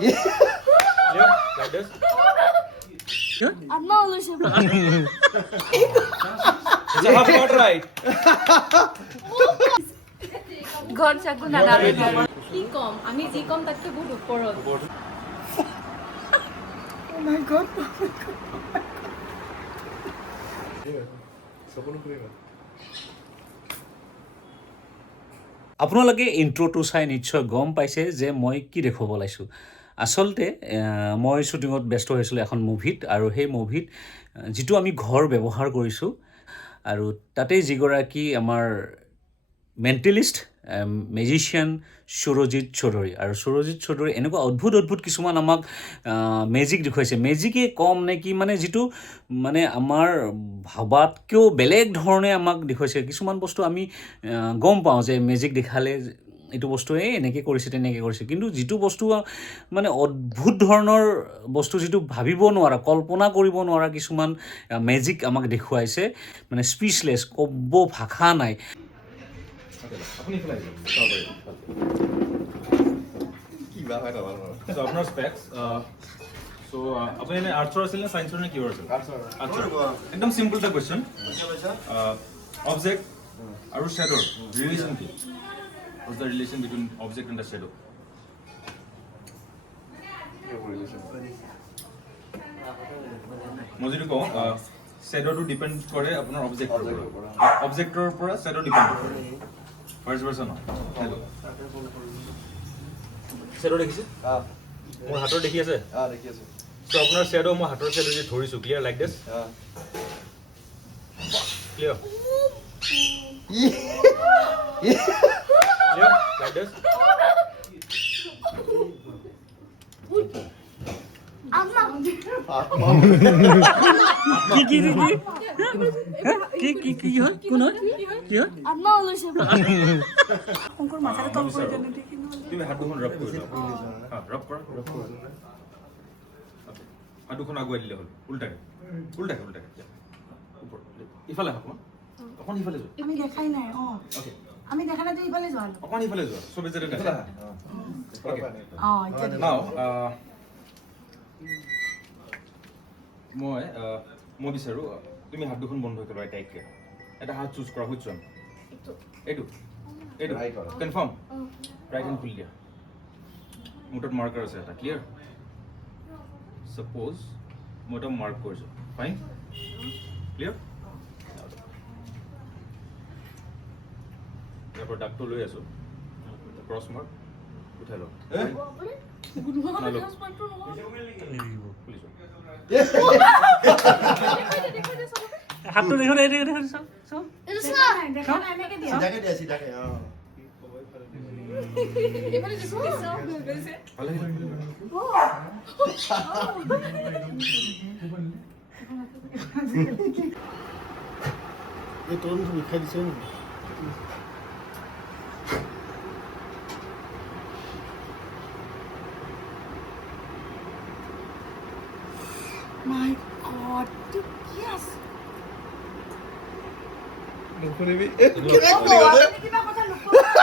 Yeah, like this. I'm not listening. It's a half not right. ঘর চাকু নানারে কি কম আমি যি কম তাতকে বহুত ওপৰত Oh my god. আপোনালোকে ইণ্ট্ৰ'টো চাই নিশ্চয় গম পাইছে যে মই কি দেখুৱাব লাইছোঁ আচলতে মই শ্বুটিঙত ব্যস্ত হৈছিলোঁ এখন মুভিত আৰু সেই মুভিত যিটো আমি ঘৰ ব্যৱহাৰ কৰিছোঁ আৰু তাতেই যিগৰাকী আমাৰ মেণ্টেলিষ্ট মেজিচিয়ান সুৰজিৎ চৌধুৰী আৰু সুৰজিৎ চৌধুৰী এনেকুৱা অদ্ভুত কিছুমান আমাক মেজিক দেখুৱাইছে মেজিকে কম নে কি মানে যিটো মানে আমাৰ ভাবাতকৈও বেলেগ ধৰণে আমাক দেখুৱাইছে কিছুমান বস্তু আমি গম পাওঁ যে মেজিক দেখালে এইটো বস্তু এনেকৈ কৰিছে তেনেকৈ কৰিছে কিন্তু যিটো বস্তু মানে অদ্ভুত ধৰণৰ বস্তু যিটো ভাবিব নোৱাৰা কল্পনা কৰিব নোৱাৰা কিছুমান মেজিক আমাক দেখুৱাইছে মানে স্পীচলেছ ক'ব ভাষা নাই So আপোনাৰ specs. So আপুনি এনে আৰ্টছৰ আছিল নে সায়েন্সৰ নে কিহৰ আছিল? আৰ্টছৰ। একদম সিম্পল এটা কোৱেশ্চন। অবজেক্ট আৰু শ্যাডোৰ ৰিলেশ্যন কি? What's the relation between object and the shadow? মই যদি কওঁ শ্যাডোটো ডিপেণ্ড কৰে আপোনাৰ অবজেক্টৰ পৰা অবজেক্টৰ পৰা শ্যাডো ডিপেণ্ড কৰে ফাৰ্ষ্ট ভাৰ্চন শ্যাডো শ্যাডো দেখিছে মোৰ হাতৰ দেখি আছে দেখি আছে সো আপোনাৰ শ্যাডো মই হাতৰ শ্যাডো দি ধৰিছো clear like this clear clear like this কি হয় কোন হয় কি হয় I'm not listening. শংকৰ মাথাটো তল কৰি দেনে দেখি তুমি হাত দুখন ৰব কৰি লোৱা ৰব কৰা হাত দুখন আগুৱাই দিলে হ'ল উল্টাকে ওপৰ ইফালে হাত অকণ ইফালে যোৱা আমি দেখাই নাই ওকে আমি দেখা নাই তুই ইফালে যোৱা অকণ ইফালে যোৱা চবে যেতে দেখা ওকে এতিয়া নাও মই বিচাৰোঁ তুমি হাত দুখন বন্ধ কৰা টাইটকে এটা হাত চুজ কৰা হুইচ ওৱান এইটো কনফাৰ্ম ৰাইট হেণ্ড খুলি দিয়া মোৰ তাত মাৰ্কাৰ আছে এটা ক্লিয়াৰ সাপোজ মই এটা মাৰ্ক কৰিছোঁ ফাইন ক্লিয়াৰ ইয়াৰ পৰা ডাকটো লৈ আছোঁ ক্ৰছ মাৰ্ক উঠাই লওক খুলিছোঁ হাতটো দেখোন It's not. দেখা নাই এনেকে দিয়া চিধাকে এবারে দেখো ভালে এই তরুণ তুমি খাই দিছো নি মাই গড ইয়েস মুখনিবি আপুনি কিবা কথা লুকুৱাব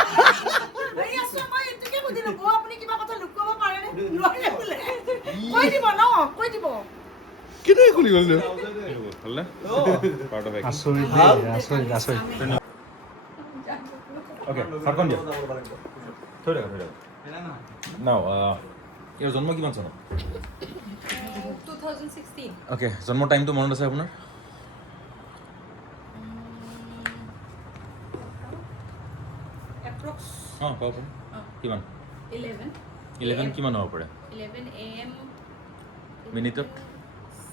এই আছে মই এটোকে বুজিলো আপুনি কিবা কথা লুকুৱাব পাৰে নে নোৱাৰে বোলে কৈ দিব ন কৈ দিব কেনে খুলি গল ভালনে পাৰ্ট অফ আচৰিত ওকে সাৰখন দিয়া থৈ দেখা নাও ইয়াৰ জন্ম কিমান চনত 2016 ওকে জন্মৰ টাইমটো মনত আছে আপোনাৰ approx পাব কিমান 11 কিমান হ'ব পাৰে 11 am মিনিটত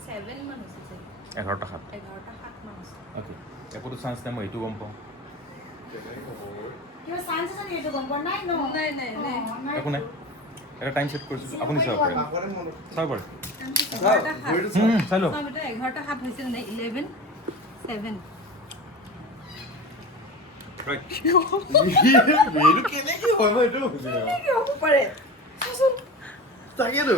7 মান হৈছে 11টা 7 11টা 7 মান হৈছে ওকে একোতো চান্স নাই মই এইটো গম পাওঁ কিবা চান্স আছে নেকি এইটো গম পোৱা নাই ন নাই একো নাই এটা টাইম ছেট কৰিছোঁ আপুনি চাব পাৰে চাব পাৰে চাই লওক 11টা 7 হৈছে নাই 11 7 ৰাইট মেৰু কেনে কি হয় মই এইটো বুজি নাপাওঁ কি হ'ব পাৰে তাকেতো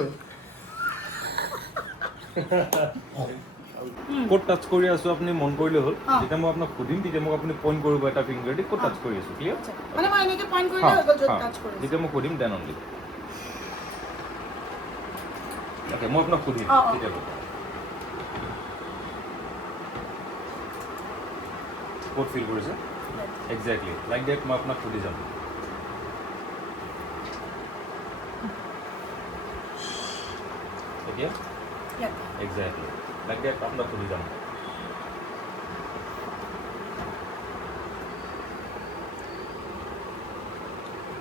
ক'ত টাচ কৰি আছোঁ আপুনি মন কৰিলে হ'ল যেতিয়া মই আপোনাক সুধিম তেতিয়া মোক আপুনি পইণ্ট কৰিব এটা ফিংগাৰ দি ক'ত টাচ কৰি আছোঁ ক্লিয়াৰ মানে মই এনেকে পইণ্ট কৰিলে হৈ গ'ল য'ত টাচ কৰিছো যেতিয়া মই সুধিম দেন অনলি অ'কে মই আপোনাক সুধিম অ, অ। তেতিয়া ক'ত ফিল কৰিছে একজেক্টলি লাইক ডেট মই আপোনাক সুধি যাম এতিয়া একজেক্টলি লাইক ডেট আপোনাক সুধি যাম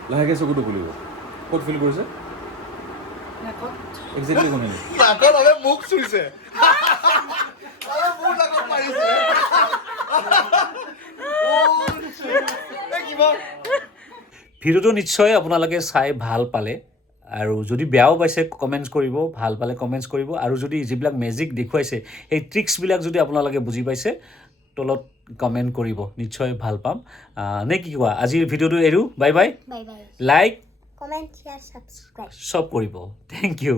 লাহেকৈ চকুটো খুলিব ক'ত ফিল কৰিছে একজেক্টলি কোনে নাকৰ বাবে মোক চুইছে আৰে মোৰ নাকত মাৰিছে কিবা ভিডিঅ'টো নিশ্চয় আপোনালোকে চাই ভাল পালে আৰু যদি বেয়াও পাইছে কমেণ্টছ কৰিব ভাল পালে কমেণ্টছ কৰিব আৰু যদি যিবিলাক মেজিক দেখুৱাইছে সেই ট্ৰিক্সবিলাক যদি আপোনালোকে বুজি পাইছে তলত কমেণ্ট কৰিব নিশ্চয় ভাল পাম নে কি কোৱা আজিৰ ভিডিঅ'টো এৰো bye bye bye bye like comment share subscribe চব কৰিব থেংক ইউ